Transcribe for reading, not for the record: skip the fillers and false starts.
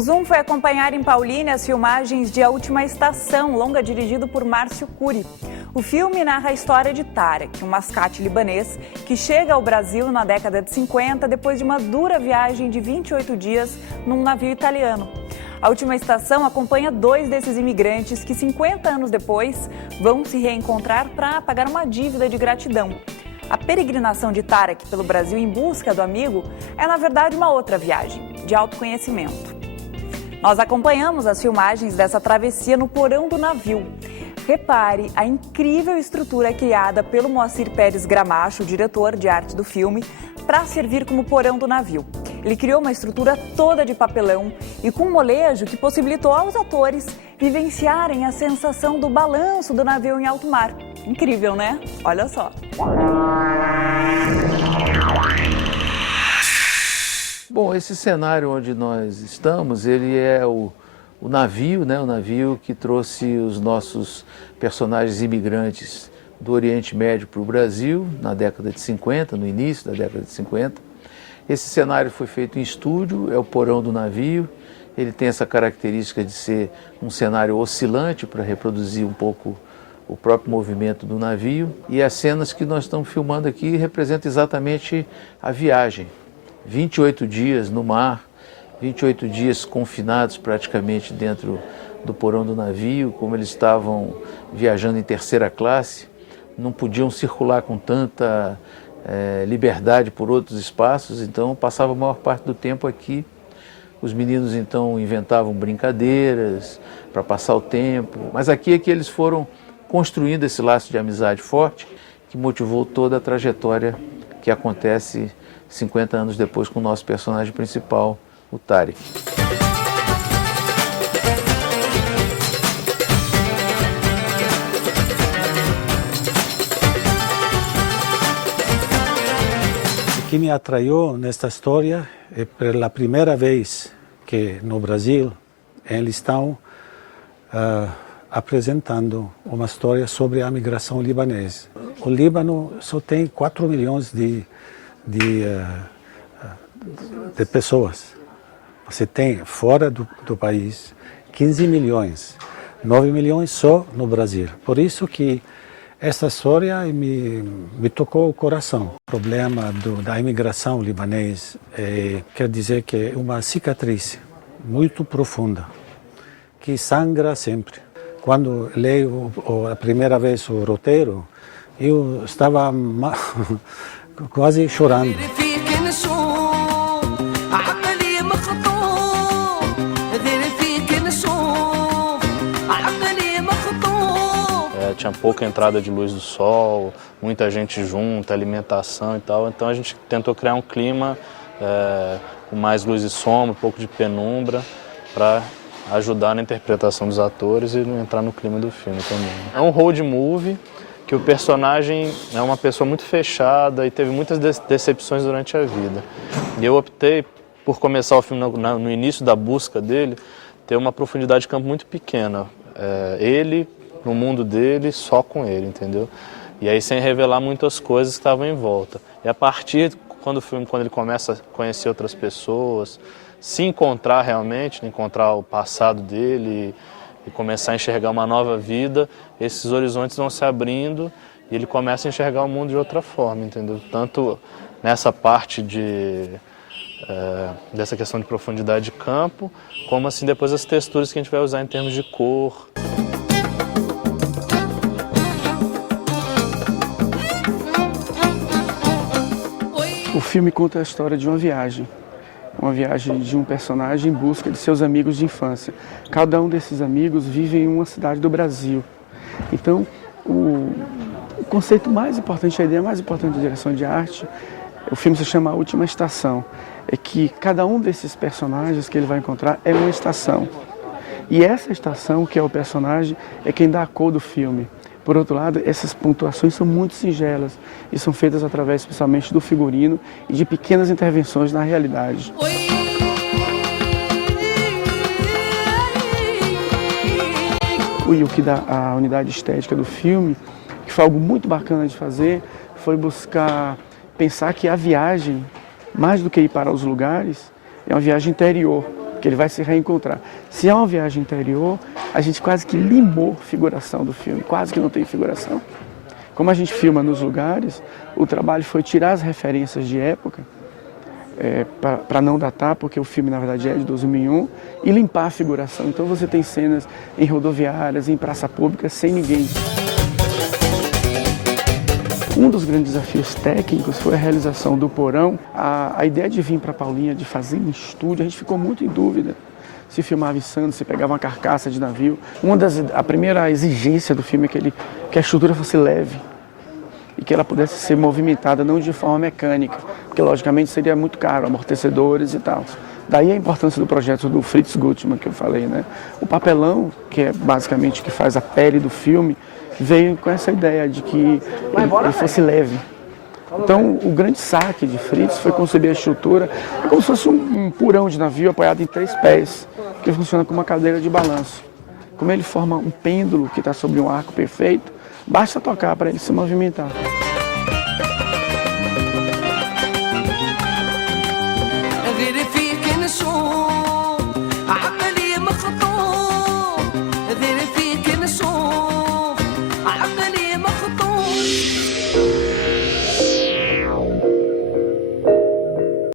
O Zoom foi acompanhar em Paulínia as filmagens de A Última Estação, longa dirigido por Márcio Curi. O filme narra a história de Tarek, um mascate libanês que chega ao Brasil na década de 50 depois de uma dura viagem de 28 dias num navio italiano. A Última Estação acompanha 2 desses imigrantes que 50 anos depois vão se reencontrar para pagar uma dívida de gratidão. A peregrinação de Tarek pelo Brasil em busca do amigo é, na verdade, uma outra viagem, de autoconhecimento. Nós acompanhamos as filmagens dessa travessia no porão do navio. Repare a incrível estrutura criada pelo Moacir Pérez Gramacho, o diretor de arte do filme, para servir como porão do navio. Ele criou uma estrutura toda de papelão e com um molejo que possibilitou aos atores vivenciarem a sensação do balanço do navio em alto mar. Incrível, né? Olha só. Bom, esse cenário onde nós estamos, ele é o navio, né? O navio que trouxe os nossos personagens imigrantes do Oriente Médio para o Brasil, na década de 50, no início da década de 50. Esse cenário foi feito em estúdio, é o porão do navio. Ele tem essa característica de ser um cenário oscilante para reproduzir um pouco o próprio movimento do navio. E as cenas que nós estamos filmando aqui representam exatamente a viagem. 28 dias no mar, 28 dias confinados praticamente dentro do porão do navio, como eles estavam viajando em terceira classe, não podiam circular com tanta liberdade por outros espaços, então passava a maior parte do tempo aqui. Os meninos então inventavam brincadeiras para passar o tempo, mas aqui é que eles foram construindo esse laço de amizade forte que motivou toda a trajetória que acontece 50 anos depois com o nosso personagem principal, o Tarek. O que me atraiu nesta história é pela primeira vez que no Brasil eles estão apresentando uma história sobre a migração libanesa. O Líbano só tem 4 milhões de pessoas. Você tem fora do país 15 milhões, 9 milhões só no Brasil. Por isso que essa história me tocou o coração. O problema da imigração libanesa quer dizer que é uma cicatriz muito profunda, que sangra sempre. Quando leio a primeira vez o roteiro, eu estava quase chorando. Tinha pouca entrada de luz do sol, muita gente junta, alimentação e tal. Então a gente tentou criar um clima com mais luz e sombra, um pouco de penumbra, para ajudar na interpretação dos atores e entrar no clima do filme também. É um road movie que o personagem é uma pessoa muito fechada e teve muitas decepções durante a vida. E eu optei por começar o filme no início da busca dele, ter uma profundidade de campo muito pequena. Ele, no mundo dele, só com ele, entendeu? E aí sem revelar muitas coisas que estavam em volta. E a partir quando ele começa a conhecer outras pessoas, se encontrar realmente, encontrar o passado dele e começar a enxergar uma nova vida, esses horizontes vão se abrindo e ele começa a enxergar o mundo de outra forma, entendeu? Tanto nessa parte dessa questão de profundidade de campo, como assim depois as texturas que a gente vai usar em termos de cor. O filme conta a história de uma viagem de um personagem em busca de seus amigos de infância. Cada um desses amigos vive em uma cidade do Brasil. Então, o conceito mais importante, a ideia mais importante da direção de arte, o filme se chama A Última Estação, é que cada um desses personagens que ele vai encontrar é uma estação. E essa estação, que é o personagem, é quem dá a cor do filme. Por outro lado, essas pontuações são muito singelas e são feitas através, especialmente, do figurino e de pequenas intervenções na realidade. E o que dá a unidade estética do filme, que foi algo muito bacana de fazer, foi buscar pensar que a viagem, mais do que ir para os lugares, é uma viagem interior. que ele vai se reencontrar. Se é uma viagem interior, a gente quase que limou a figuração do filme, quase que não tem figuração. Como a gente filma nos lugares, o trabalho foi tirar as referências de época, para não datar, porque o filme na verdade é de 2001, e limpar a figuração. Então você tem cenas em rodoviárias, em praça pública, sem ninguém. Um dos grandes desafios técnicos foi a realização do porão. A ideia de vir para Paulinha, de fazer em estúdio, a gente ficou muito em dúvida. Se filmava em Santos, se pegava uma carcaça de navio. A primeira exigência do filme é que a estrutura fosse leve e que ela pudesse ser movimentada, não de forma mecânica, porque logicamente seria muito caro, amortecedores e tal. Daí a importância do projeto do Fritz Gutmann, que eu falei, né? O papelão, que é basicamente o que faz a pele do filme, veio com essa ideia de que ele fosse leve. Então, o grande saque de Fritz foi conceber a estrutura como se fosse um porão de navio apoiado em 3 pés, que funciona como uma cadeira de balanço. Como ele forma um pêndulo que está sobre um arco perfeito, basta tocar para ele se movimentar. غير فيك نشوف